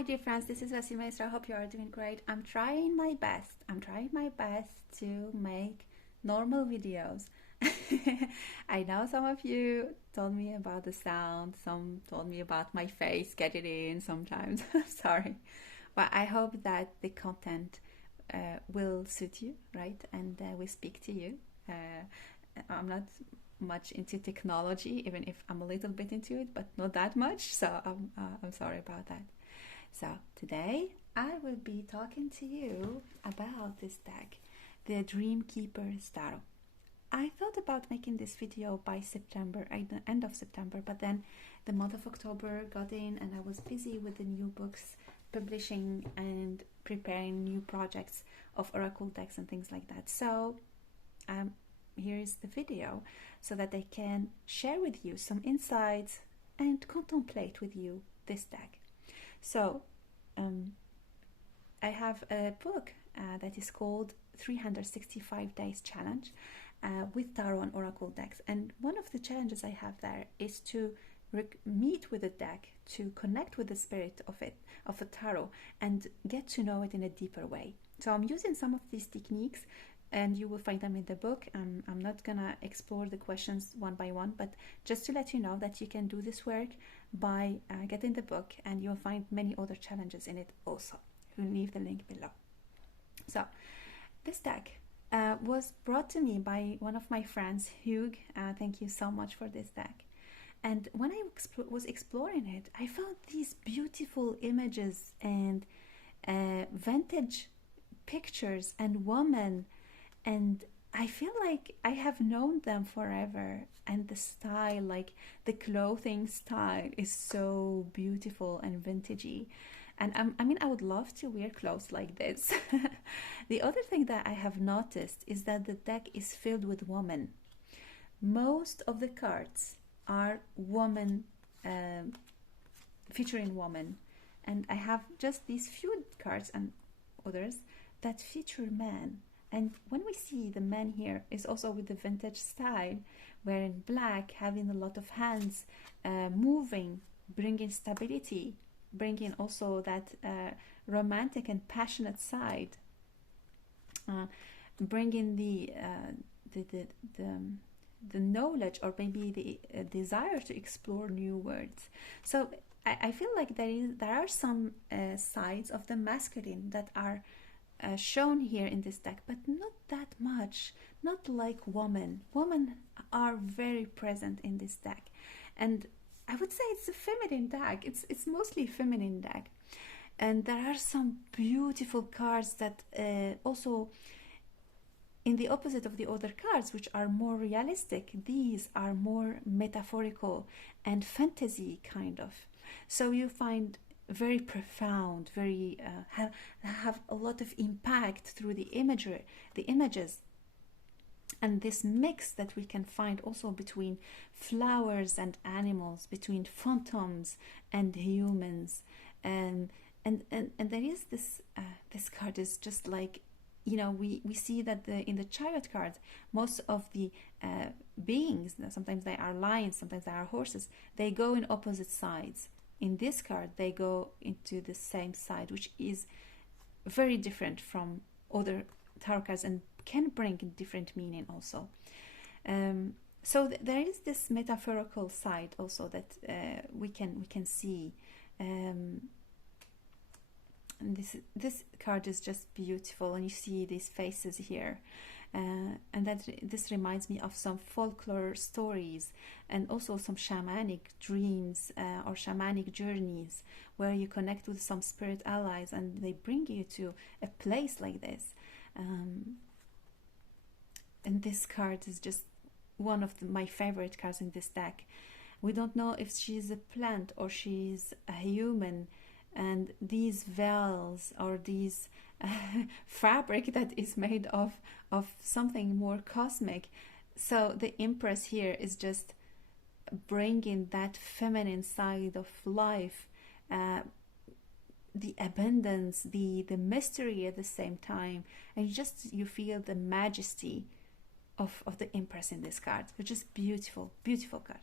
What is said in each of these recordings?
Hi dear friends, this is Vasilisa. I hope you are doing great. I'm trying my best. To make normal videos. I know some of you told me about the sound, some told me about my face, get it in sometimes. Sorry. But I hope that the content will suit you, right? And will speak to you. I'm not much into technology, even if I'm a little bit into it, but not that much. So I'm sorry about that. So today I will be talking to you about this deck, the DreamKeepers Tarot. I thought about making this video by September, the end of September, but then the month of October got in and I was busy with the new books, publishing and preparing new projects of oracle decks and things like that. So here is the video so that I can share with you some insights and contemplate with you this deck. So I have a book that is called 365 Days Challenge with Tarot and Oracle decks. And one of the challenges I have there is to meet with the deck, to connect with the spirit of a tarot, and get to know it in a deeper way. So I'm using some of these techniques, and you will find them in the book. I'm not gonna explore the questions one by one, but just to let you know that you can do this work by getting the book, and you'll find many other challenges in it also. We'll leave the link below. So this deck was brought to me by one of my friends, Hugh. Thank you so much for this deck. And when I was exploring it, I found these beautiful images and vintage pictures and women, and I feel like I have known them forever. And the style, like the clothing style, is so beautiful and vintagey. And I mean, I would love to wear clothes like this. The other thing that I have noticed is that the deck is filled with women. Most of the cards are women, featuring women. And I have just these few cards and others that feature men. And when we see the man here is also with the vintage style, wearing black, having a lot of hands, moving, bringing stability, bringing also that romantic and passionate side, bringing the knowledge, or maybe the desire to explore new words. So I feel like there are some sides of the masculine that are shown here in this deck, but not that much, not like women. Women are very present in this deck, and I would say it's a feminine deck. It's mostly feminine deck, and there are some beautiful cards that also, in the opposite of the other cards, which are more realistic, these are more metaphorical and fantasy kind of. So you find very profound, very have a lot of impact through the imagery, the images, and this mix that we can find also between flowers and animals, between phantoms and humans, and there is this this card is just like, you know, we see that in the chariot cards, most of the beings, sometimes they are lions, sometimes they are horses, they go in opposite sides. In this card, they go into the same side, which is very different from other tarot cards and can bring different meaning also. So there is this metaphorical side also that we can see. And this card is just beautiful, and you see these faces here. And this reminds me of some folklore stories, and also some shamanic dreams or shamanic journeys, where you connect with some spirit allies and they bring you to a place like this. And this card is just one of my favorite cards in this deck. We don't know if she's a plant or she's a human, and these veils or these fabric that is made of something more cosmic. So the Empress here is just bringing that feminine side of life, the abundance, the mystery at the same time, and you feel the majesty of the Empress in this card, which is beautiful card.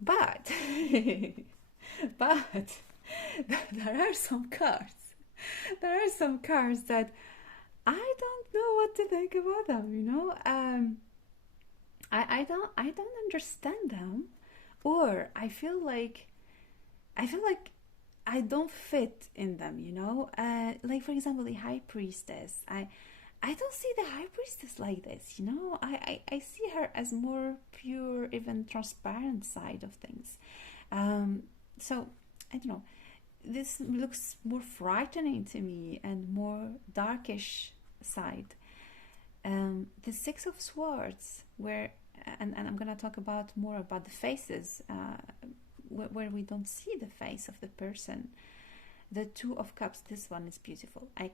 But But there are some cards. There are some cards that I don't know what to think about them, you know. I don't understand them, or I feel like I don't fit in them, you know. Like for example, the High Priestess. I don't see the High Priestess like this, you know. I see her as more pure, even transparent side of things. So I don't know. This looks more frightening to me and more darkish side. The Six of Swords, where and I'm gonna talk about more about the faces, where we don't see the face of the person. The Two of Cups, this one is beautiful. I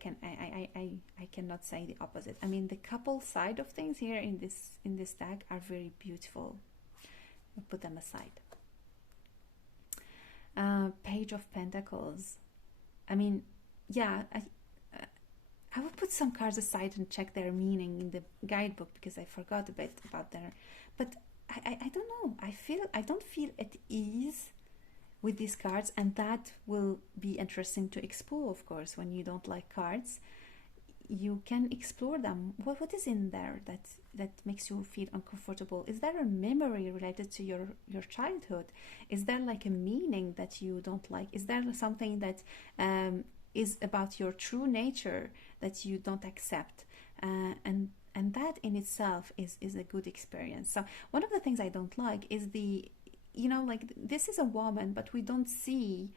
cannot say the opposite. I mean, the couple side of things here in this deck are very beautiful. We'll put them aside. Page of Pentacles. I mean, yeah, I will put some cards aside and check their meaning in the guidebook because I forgot a bit about their. But I don't know. I don't feel at ease with these cards, and that will be interesting to explore. Of course, when you don't like cards, you can explore them. What is in there that makes you feel uncomfortable? Is there a memory related to your childhood? Is there like a meaning that you don't like? Is there something that is about your true nature that you don't accept? And that in itself is a good experience. So one of the things I don't like is the, you know, like this is a woman, but we don't see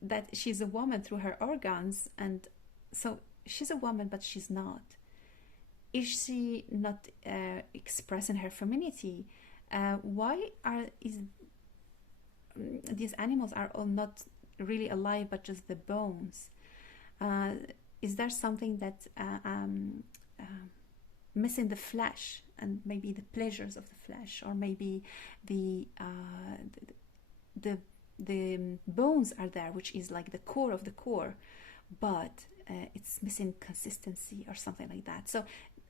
that she's a woman through her organs, and so she's a woman, but she's not. Is she not expressing her femininity? Why is these animals are all not really alive, but just the bones? Is there something that missing the flesh, and maybe the pleasures of the flesh, or maybe the bones are there, which is like the core of the core, but it's missing consistency or something like that. So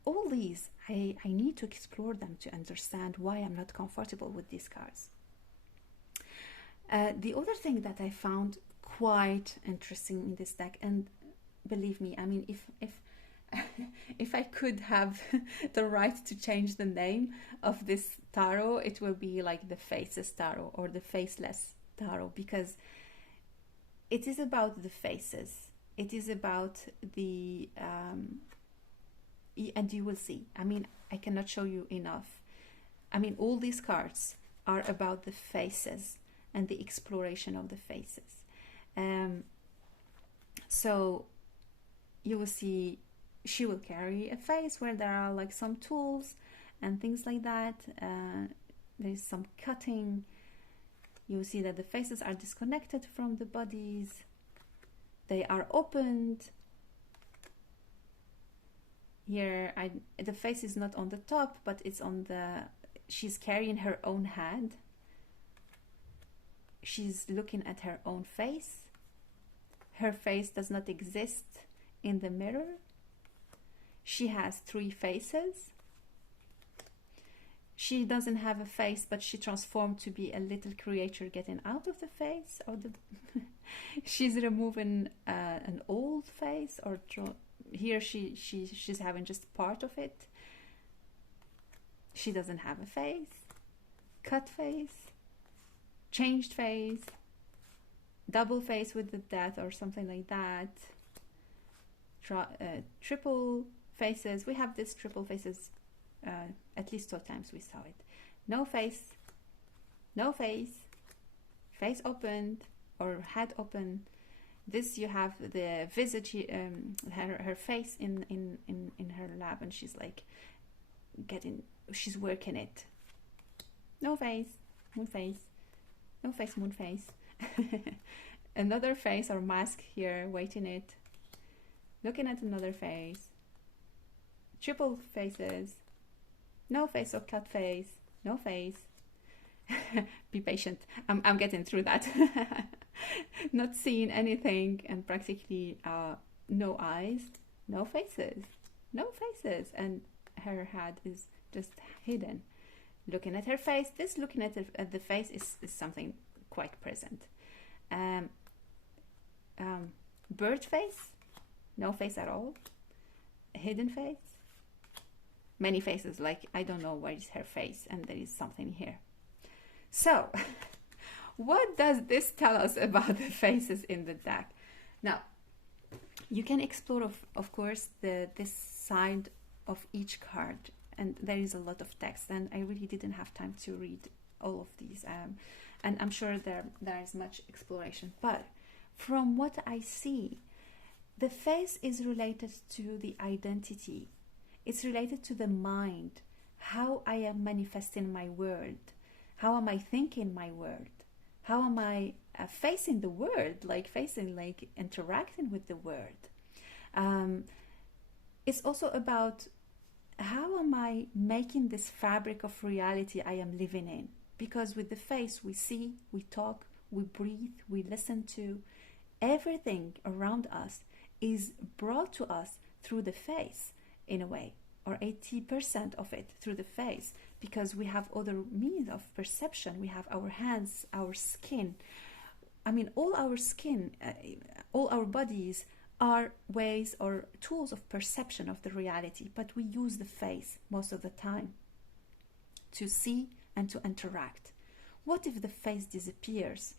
all these, I need to explore them to understand why I'm not comfortable with these cards. The other thing that I found quite interesting in this deck, and believe me, I mean, if I could have the right to change the name of this tarot, it will be like the Faceless Tarot or the Faceless Tarot, because it is about the faces. It is about the and you will see, I mean, I cannot show you enough. I mean, all these cards are about the faces and the exploration of the faces. So you will see she will carry a face where there are like some tools and things like that. There's some cutting. You will see that the faces are disconnected from the bodies. They are opened. Here, the face is not on the top, but it's on the... She's carrying her own head. She's looking at her own face. Her face does not exist in the mirror. She has 3 faces. She doesn't have a face, but she transformed to be a little creature getting out of the face. Or the she's removing an old face, or here she's having just part of it. She doesn't have a face. Cut face. Changed face. Double face with the death or something like that. Triple faces. We have this triple faces at least 2 times we saw it. No face. No face. Face opened or head open. This you have the visage, her face in her lap, and she's like she's working it. No face, moon face. No face, moon face. Another face or mask here, waiting it. Looking at another face. Triple faces. No face or cut face. No face. Be patient. I'm getting through that. Not seeing anything, and practically no eyes, no faces. No faces. And her head is just hidden. Looking at her face. This looking at the face is something quite present. um, bird face, no face at all, hidden face, many faces, like I don't know where is her face and there is something here. So what does this tell us about the faces in the deck? Now, you can explore, of course, this side of each card, and there is a lot of text, and I really didn't have time to read all of these, and I'm sure there is much exploration. But from what I see, the face is related to the identity. It's related to the mind, how I am manifesting my world, how am I thinking my world, how am I facing the world, like interacting with the world. It's also about how am I making this fabric of reality I am living in, because with the face we see, we talk, we breathe, we listen to. Everything around us is brought to us through the face, in a way, or 80% of it through the face, because we have other means of perception. We have our hands, our skin. I mean, all our skin, all our bodies are ways or tools of perception of the reality, but we use the face most of the time to see and to interact. What if the face disappears?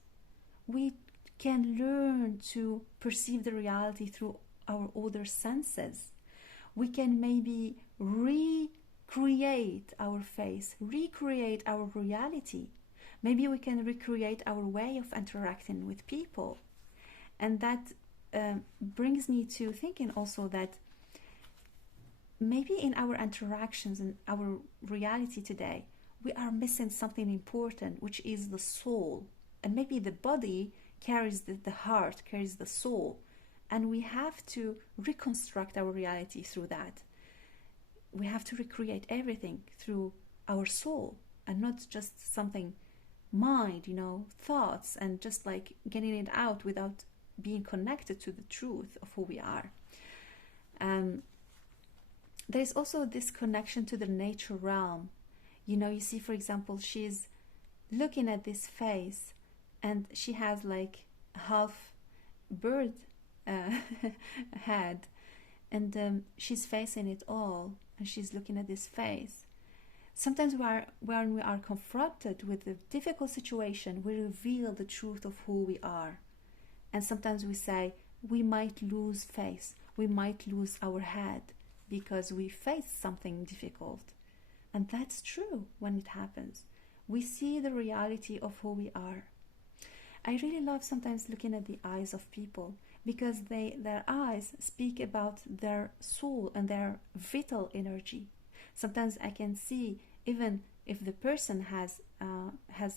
We can learn to perceive the reality through our other senses. We can maybe recreate our face, recreate our reality. Maybe we can recreate our way of interacting with people. And that brings me to thinking also that maybe in our interactions and our reality today, we are missing something important, which is the soul. And maybe the body carries the heart, carries the soul. And we have to reconstruct our reality through that. We have to recreate everything through our soul, and not just something mind, thoughts, and just like getting it out without being connected to the truth of who we are. There's also this connection to the nature realm. You see, for example, she's looking at this face, and she has like half bird head, and she's facing it all, and she's looking at this face. Sometimes when we are confronted with a difficult situation, we reveal the truth of who we are. And sometimes we say, we might lose face, we might lose our head because we face something difficult. And that's true when it happens. We see the reality of who we are. I really love sometimes looking at the eyes of people, because their eyes speak about their soul and their vital energy. Sometimes I can see, even if the person has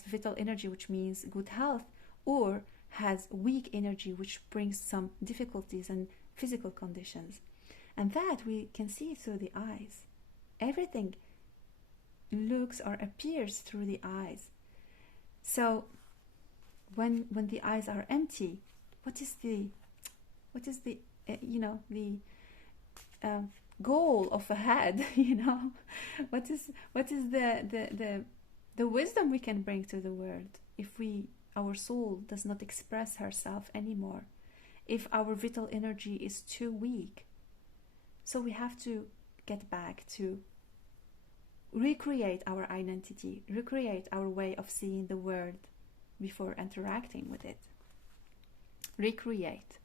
vital energy, which means good health, or has weak energy, which brings some difficulties and physical conditions. And that we can see through the eyes. Everything looks or appears through the eyes. So when the eyes are empty, what is the goal of a head? What is the wisdom we can bring to the world if our soul does not express herself anymore, if our vital energy is too weak? So we have to get back to recreate our identity, recreate our way of seeing the world before interacting with it. Recreate.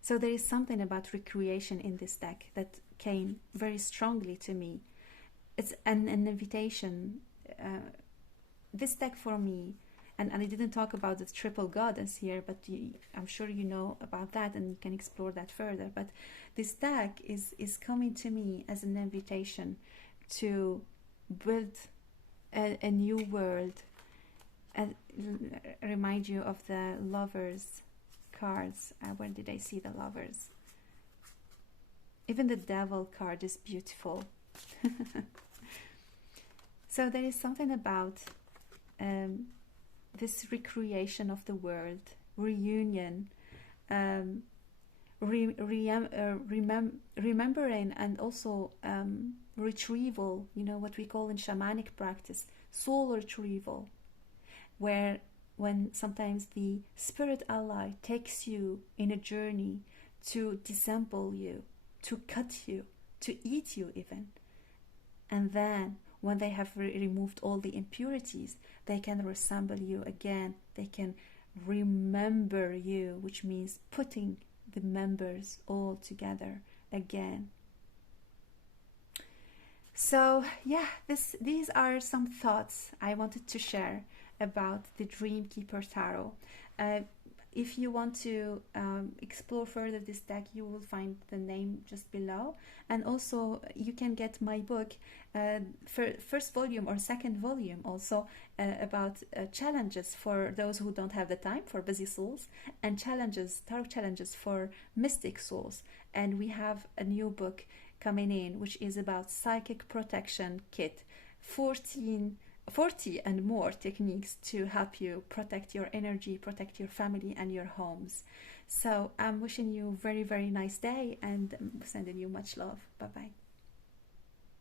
So there is something about recreation in this deck that came very strongly to me. It's an invitation. This deck for me, and I didn't talk about the triple goddess here, but I'm sure you know about that and you can explore that further. But this deck is coming to me as an invitation to build a new world, and remind you of the Lovers cards. Where did I see the Lovers? Even the Devil card is beautiful. So there is something about this recreation of the world, reunion, remembering, and also retrieval, what we call in shamanic practice, soul retrieval, where when sometimes the spirit ally takes you in a journey to disassemble you, to cut you, to eat you even. And then when they have removed all the impurities, they can reassemble you again. They can remember you, which means putting the members all together again. So yeah, these are some thoughts I wanted to share about the DreamKeepers Tarot. If you want to explore further this deck, you will find the name just below. And also you can get my book, first volume or second volume, also about challenges for those who don't have the time, for busy souls, and challenges, tarot challenges for mystic souls. And we have a new book coming in, which is about psychic protection kit, 40 and more techniques to help you protect your energy, protect your family and your homes. So I'm wishing you a very, very nice day and sending you much love. Bye bye.